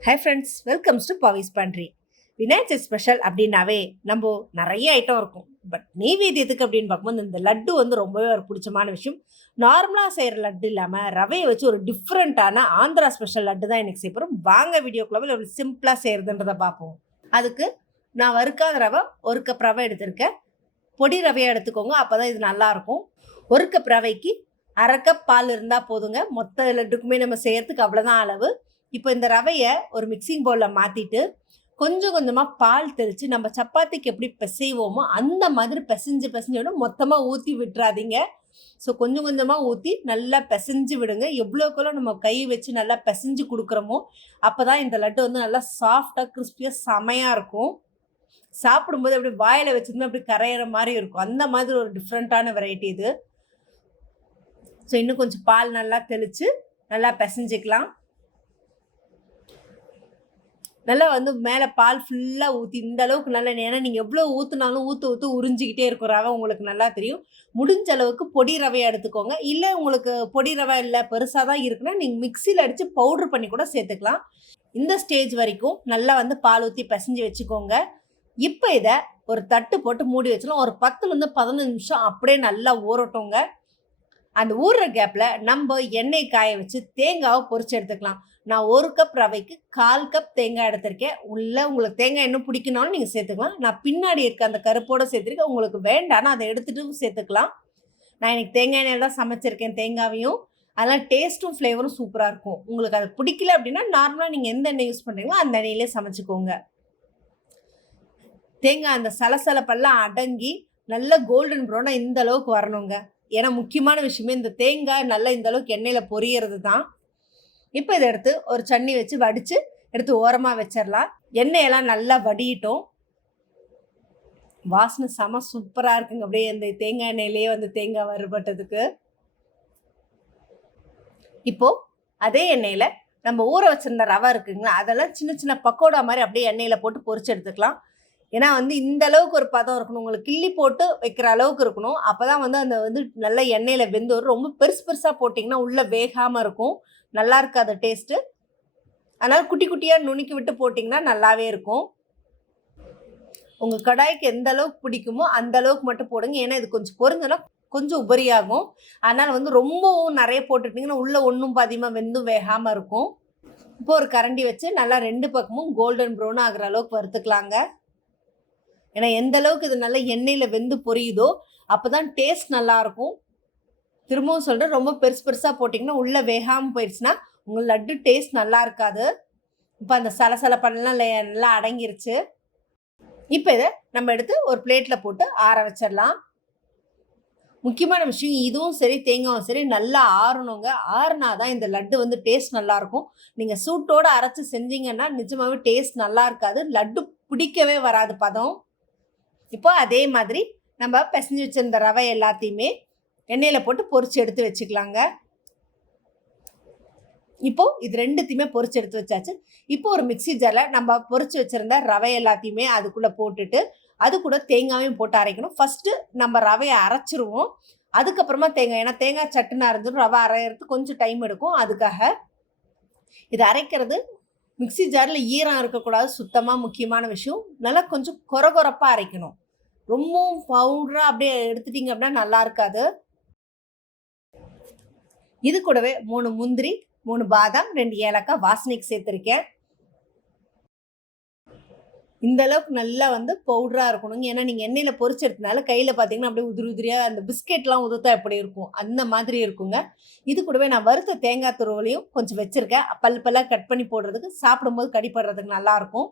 Hi friends welcomes to Pavi's pantry Vinayagar special அப்படின்னாவே நம்ம நிறைய ஐட்டம் இருக்கும். பட் நெய்வேத்தியத்துக்கு அப்படின்னு பார்க்கும்போது இந்த லட்டு வந்து ரொம்பவே ஒரு பிடிச்சமான விஷயம். நார்மலாக செய்கிற லட்டு இல்லாமல் ரவையை வச்சு ஒரு டிஃப்ரெண்ட்டான ஆந்திரா ஸ்பெஷல் லட்டு தான் எனக்கு செய்ய போகிறோம் வாங்க வீடியோக்குள்ள சிம்பிளாக செய்கிறதுன்றதை பார்ப்போம். அதுக்கு நான் வறுக்காத ரவை ஒரு கப் ரவை எடுத்திருக்கேன். பொடி ரவையை எடுத்துக்கோங்க அப்போ தான் இது நல்லாயிருக்கும் ஒரு கப் ரவைக்கு அரை கப் பால் இருந்தால் போதுங்க. மொத்த லட்டுக்குமே நம்ம செய்கிறதுக்கு அவ்வளோதான் அளவு. இப்போ இந்த ரவையை ஒரு மிக்சிங் பவுலில் மாற்றிட்டு கொஞ்சம் கொஞ்சமாக பால் தெளித்து நம்ம சப்பாத்திக்கு எப்படி பிசைவோமோ அந்த மாதிரி பிசைஞ்சு பிசைஞ்சு விட மொத்தமாக ஊற்றி விட்டுறாதீங்க. ஸோ கொஞ்சம் கொஞ்சமாக ஊற்றி நல்லா பிசைஞ்சு விடுங்க. எவ்வளோக்கெல்லாம் நம்ம கை வச்சு நல்லா பிசைஞ்சு கொடுக்குறோமோ அப்போ தான் இந்த லட்டு வந்து நல்லா சாஃப்டாக கிறிஸ்பியாக செமையாக இருக்கும். சாப்பிடும்போது அப்படி வாயில் வச்சிருந்தா அப்படி கரையிற மாதிரி இருக்கும். அந்த மாதிரி ஒரு டிஃப்ரெண்ட்டான வெரைட்டி இது. ஸோ இன்னும் கொஞ்சம் பால் நல்லா தெளித்து நல்லா பிசைஞ்சிக்கலாம். நல்லா வந்து மேலே பால் ஃபுல்லாக ஊற்றி இந்த அளவுக்கு நல்லா ஏன்னா நீங்கள் எவ்வளோ ஊற்றுனாலும் ஊற்று ஊற்று உறிஞ்சிக்கிட்டே இருக்கிற ரவை உங்களுக்கு நல்லா தெரியும். முடிஞ்ச அளவுக்கு பொடி ரவையை எடுத்துக்கோங்க. இல்லை உங்களுக்கு பொடி ரவை இல்லை பெருசாக தான் இருக்குன்னா நீங்கள் மிக்சியில் அடித்து பவுட்ரு பண்ணி கூட சேர்த்துக்கலாம். இந்த ஸ்டேஜ் வரைக்கும் நல்லா வந்து பால் ஊற்றி பிசைஞ்சு வச்சுக்கோங்க. இப்போ இதை ஒரு தட்டு போட்டு மூடி வச்சிடலாம். ஒரு பத்துலேருந்து பதினஞ்சு நிமிஷம் அப்படியே நல்லா ஊறட்டோங்க. அந்த ஊறுற கேப்பில் நம்ம எண்ணெய் காய வச்சு தேங்காவை பொறிச்சு எடுத்துக்கலாம். நான் ஒரு கப் ரவைக்கு கால் கப் தேங்காய் எடுத்திருக்கேன். உள்ளே உங்களுக்கு தேங்காய் இன்னும் பிடிக்கணும்னு நீங்கள் சேர்த்துக்கலாம். நான் பின்னாடி இருக்க அந்த கருப்போடு சேர்த்துருக்கேன். உங்களுக்கு வேண்டாம்னா அதை எடுத்துகிட்டு சேர்த்துக்கலாம். நான் எனக்கு தேங்காய் எண்ணெயில் தான் சமைச்சிருக்கேன் தேங்காவையும். அதெல்லாம் டேஸ்ட்டும் ஃப்ளேவரும் சூப்பராக இருக்கும். உங்களுக்கு அது பிடிக்கல அப்படின்னா நார்மலாக நீங்கள் எந்த எண்ணெய் யூஸ் பண்ணுறீங்களோ அந்த எண்ணெயிலே சமைச்சிக்கோங்க. தேங்காய் அந்த சலசலப்பெல்லாம் அடங்கி நல்ல கோல்டன் ப்ரௌனாக இந்த அளவுக்கு வரணுங்க. ஏன்னா முக்கியமான விஷயமே இந்த தேங்காய் நல்லா இந்த அளவுக்கு எண்ணெயில் பொரியறது தான் இப்போ இதை எடுத்து ஒரு சன்னி வச்சு வடித்து எடுத்து ஓரமாக வச்சிடலாம் எண்ணெயெல்லாம் நல்லா வடியிட்டோம். வாசனை செம சூப்பராக இருக்குங்க. அப்படியே இந்த தேங்காய் எண்ணெயிலேயே வந்து தேங்காய் வறுபட்டதுக்கு. இப்போது அதே எண்ணெயில் நம்ம ஊற வச்சிருந்த ரவை இருக்குங்களா? அதெல்லாம் சின்ன சின்ன பக்கோடா மாதிரி அப்படியே எண்ணெயில் போட்டு பொரிச்சு எடுத்துக்கலாம். ஏன்னா வந்து இந்த அளவுக்கு ஒரு பதம் இருக்கணும். உங்களுக்கு கிள்ளி போட்டு வைக்கிற அளவுக்கு இருக்கணும். அப்போ தான் வந்து அந்த வந்து நல்ல எண்ணெயில் வெந்து வரும். ரொம்ப பெருசு பெருசாக போட்டிங்கன்னா உள்ளே வேகாமல் இருக்கும். நல்லா இருக்காது டேஸ்ட்டு அதனால் குட்டி குட்டியாக நுணுக்கி விட்டு போட்டிங்கன்னா நல்லாவே இருக்கும். உங்கள் கடாய்க்கு எந்த அளவுக்கு பிடிக்குமோ அந்த அளவுக்கு மட்டும் போடுங்க. ஏன்னா இது கொஞ்சம் பொருந்தனா கொஞ்சம் உபரியாகும். அதனால் வந்து ரொம்பவும் நிறைய போட்டுட்டிங்கன்னா உள்ளே ஒன்றும் பாதியமாக வெந்தும் வேகாமல் இருக்கும். இப்போ ஒரு கரண்டி வச்சு நல்லா ரெண்டு பக்கமும் கோல்டன் ப்ரௌன் ஆகிற அளவுக்கு வறுத்துக்கலாங்க. ஏன்னா எந்த அளவுக்கு இது நல்லா எண்ணெயில் வெந்து பொரியுதோ அப்போ தான் டேஸ்ட் நல்லாயிருக்கும். திரும்பவும் சொல்கிறேன் ரொம்ப பெருசு பெருசாக போட்டிங்கன்னா உள்ளே வேகாமல் போயிடுச்சுன்னா உங்கள் லட்டு டேஸ்ட் நல்லா இருக்காது இப்போ அந்த சலசலப்பெல்லாம் நல்லா அடங்கிருச்சு. இப்போ இதை நம்ம எடுத்து ஒரு பிளேட்டில் போட்டு ஆற வச்சிடலாம். முக்கியமான விஷயம் இதுவும் சரி தேங்காயும் சரி நல்லா ஆறணுங்க. ஆறுனா தான் இந்த லட்டு வந்து டேஸ்ட் நல்லாயிருக்கும். நீங்கள் சூட்டோடு அரைச்சி செஞ்சீங்கன்னா நிஜமாகவே டேஸ்ட் நல்லா இருக்காது லட்டு பிடிக்கவே வராது பதம். இப்போ அதே மாதிரி நம்ம பிசைஞ்சு வச்சுருந்த ரவை எல்லாத்தையுமே எண்ணெயில் போட்டு பொறிச்சு எடுத்து வச்சுக்கலாங்க. இப்போ இது ரெண்டுத்தையுமே பொரிச்சு எடுத்து வச்சாச்சு. இப்போ ஒரு மிக்சி ஜாரில் நம்ம பொறிச்சு வச்சுருந்த ரவை எல்லாத்தையுமே அதுக்குள்ளே போட்டுட்டு அது கூட தேங்காயும் போட்டு அரைக்கணும். ஃபஸ்ட்டு நம்ம ரவையை அரைச்சிருவோம். அதுக்கப்புறமா தேங்காய் ஏன்னா தேங்காய் சட்டுனா இருந்துடும் ரவை அரைகிறதுக்கு கொஞ்சம் டைம் எடுக்கும். அதுக்காக இது அரைக்கிறது மிக்சி ஜாரில் ஈரம் இருக்கக்கூடாது. சுத்தமாக முக்கியமான விஷயம். நல்லா கொஞ்சம் கொர கொரப்பாக அரைக்கணும். ரொம்பவும் பவுடராக அப்படியே எடுத்துட்டிங்க அப்படின்னா நல்லா இருக்காது. இது கூடவே மூணு முந்திரி மூணு பாதாம் ரெண்டு ஏலக்காய் வாசனைக்கு சேர்த்துருக்கேன். இந்த அளவுக்கு நல்லா வந்து பவுடராக இருக்கணுங்க. ஏன்னா நீங்கள் எண்ணெயில் பொரிச்செடுத்தனால கையில் பார்த்தீங்கன்னா அப்படியே உதிரி உதிரியாக அந்த பிஸ்கெட்லாம் உதுத்தா எப்படி இருக்கும்? அந்த மாதிரி இருக்குங்க. இது கூடவே நான் வறுத்த தேங்காய் துருவலையும் கொஞ்சம் வச்சுருக்கேன். பல் பல்லாக கட் பண்ணி போடுறதுக்கு சாப்பிடும்போது கடிப்படுறதுக்கு நல்லாயிருக்கும்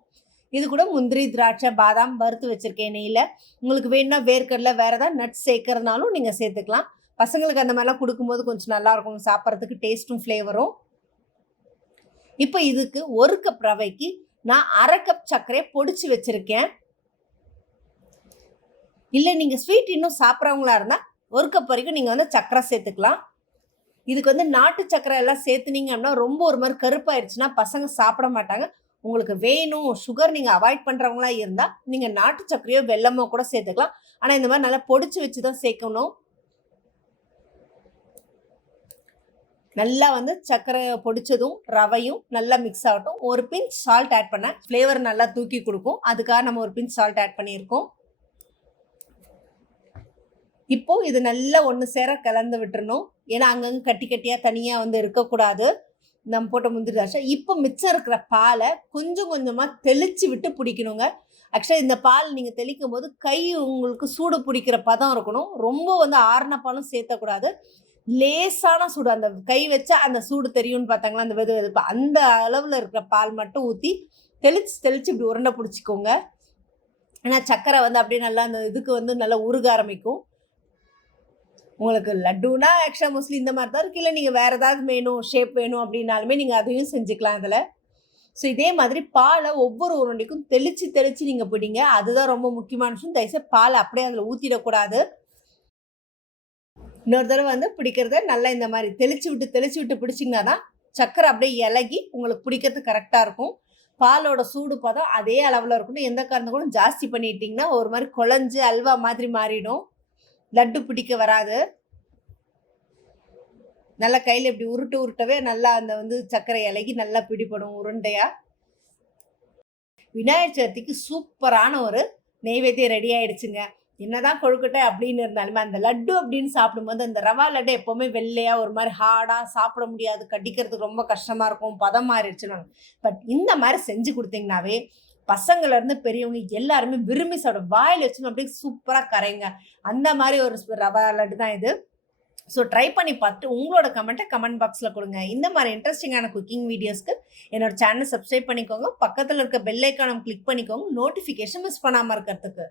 இது கூட முந்திரி திராட்சை பாதாம் வறுத்து வச்சுருக்கேன் நெய்யில் உங்களுக்கு வேணும்னா வேர்க்கடலை வேறு ஏதாவது நட்ஸ் சேர்க்கறதுனாலும் நீங்கள் சேர்த்துக்கலாம். பசங்களுக்கு அந்த மாதிரிலாம் கொடுக்கும்போது கொஞ்சம் நல்லாயிருக்கும் சாப்பிட்றதுக்கு டேஸ்ட்டும் ஃப்ளேவரும் இப்போ இதுக்கு ஒரு கப் ரவைக்கு நான் அரை கப் சர்க்கரையை பொடிச்சு வச்சுருக்கேன். இல்லை நீங்கள் ஸ்வீட் இன்னும் சாப்பிட்றவங்களா இருந்தால் ஒரு கப் வரைக்கும் நீங்கள் வந்து சர்க்கரை சேர்த்துக்கலாம். இதுக்கு வந்து நாட்டு சர்க்கரை எல்லாம் சேர்த்துனீங்க அப்படின்னா ரொம்ப ஒரு மாதிரி கருப்பாயிருச்சுன்னா பசங்க சாப்பிட மாட்டாங்க. உங்களுக்கு வேணும் சுகர் நீங்கள் அவாய்ட் பண்ணுறவங்களா இருந்தால் நீங்கள் நாட்டு சர்க்கரையோ வெல்லமோ கூட சேர்த்துக்கலாம். ஆனால் இந்த மாதிரி நல்லா பொடிச்சு வச்சு தான் சேர்க்கணும். நல்லா வந்து சர்க்கரை பொடிச்சதும் ரவையும் நல்லா மிக்ஸ் ஆகட்டும். ஒரு பிஞ்ச் சால்ட் ஆட் பண்ண ஃப்ளேவர் நல்லா தூக்கி கொடுக்கும். அதுக்காக நம்ம ஒரு பிஞ்ச் சால்ட் ஆட் பண்ணியிருக்கோம். இப்போ இது நல்லா ஒன்று சேர கலந்து விட்டுறணும். ஏன்னா அங்கங்கே கட்டி கட்டியாக தனியாக வந்து இருக்கக்கூடாது. நம்ம போட்ட முந்திரி திராட்சை. இப்போ மிச்சம் இருக்கிற பாலை கொஞ்சம் கொஞ்சமாக தெளித்து விட்டு பிடிக்கணுங்க. ஆக்சுவலாக இந்த பால் நீங்கள் தெளிக்கும் போது கை உங்களுக்கு சூடு பிடிக்கிற பதம் இருக்கணும். ரொம்ப வந்து ஆறின பாலும் சேர்த்தக்கூடாது. லேசான சூடு அந்த கை வச்சா அந்த சூடு தெரியும்னு பார்த்தாங்களா அந்த வெது வெதுப்பு. அந்த அளவில் இருக்கிற பால் மட்டும் ஊற்றி தெளித்து தெளித்து இப்படி உருண்டை பிடிச்சிக்கோங்க. ஏன்னா சக்கரை வந்து அப்படியே நல்லா அந்த இதுக்கு வந்து நல்லா உருக ஆரம்பிக்கும். உங்களுக்கு லட்டுனா ஆக்சுவலாக மோஸ்ட்லி இந்த மாதிரி தான் இருக்கு. இல்லை நீங்கள் வேறு ஏதாவது வேணும் ஷேப் வேணும் அப்படின்னாலுமே நீங்கள் அதையும் செஞ்சுக்கலாம் இதில் ஸோ இதே மாதிரி பாலை ஒவ்வொரு உருண்டைக்கும் தெளித்து தெளித்து நீங்கள் பிடிங்க. அதுதான் ரொம்ப முக்கியமான விஷயம். தயவுசெய்து பாலை அப்படியே அதில் ஊற்றிடக்கூடாது இன்னொரு தடவை வந்து பிடிக்கிறத நல்லா இந்த மாதிரி தெளித்து விட்டு தெளித்து விட்டு பிடிச்சிங்கன்னா தான் சக்கரை அப்படியே இலகி உங்களுக்கு பிடிக்கிறது கரெக்டாக இருக்கும். பாலோட சூடு பதம் அதே அளவில் இருக்கணும். எந்த காரணம் கூட ஜாஸ்தி பண்ணிட்டீங்கன்னா ஒரு மாதிரி குழஞ்சு அல்வா மாதிரி மாறிடும். லட்டு பிடிக்க வராது. நல்லா கையில் இப்படி உருட்டு உருட்டவே நல்லா அந்த வந்து சர்க்கரை இலகி நல்லா பிடிப்படும் உருண்டையா. விநாயகர் சதுர்த்திக்கு சூப்பரான ஒரு நெய்வேத்தியம் ரெடி ஆயிடுச்சுங்க. என்னதான் கொழுக்கட்டை அப்படின்னு இருந்தாலுமே அந்த லட்டு அப்படின்னு சாப்பிடும்போது அந்த ரவா லட்டு எப்போவுமே வெள்ளையாக ஒரு மாதிரி ஹார்டாக சாப்பிட முடியாது. கடிக்கிறதுக்கு ரொம்ப கஷ்டமாக இருக்கும். பதம் மாறிடுச்சுன்னு. பட் இந்த மாதிரி செஞ்சு கொடுத்தீங்கன்னாவே பசங்கள்லேருந்து பெரியவங்க எல்லாருமே விரும்பி சாப்பிடும் வாயில் வச்சு அப்படியே சூப்பராக கரைங்க. அந்த மாதிரி ஒரு ரவா லட்டு தான் இது. ஸோ ட்ரை பண்ணி பார்த்துட்டு உங்களோட கமெண்ட்டை கமெண்ட் பாக்ஸில் கொடுங்க. இந்த மாதிரி இன்ட்ரெஸ்டிங்கான குக்கிங் வீடியோஸ்க்கு என்னோட சேனல் சப்ஸ்கிரைப் பண்ணிக்கோங்க. பக்கத்தில் இருக்க பெல் ஐக்கானம் கிளிக் பண்ணிக்கோங்க. நோட்டிஃபிகேஷன் மிஸ் பண்ணாமல் இருக்கிறதுக்கு.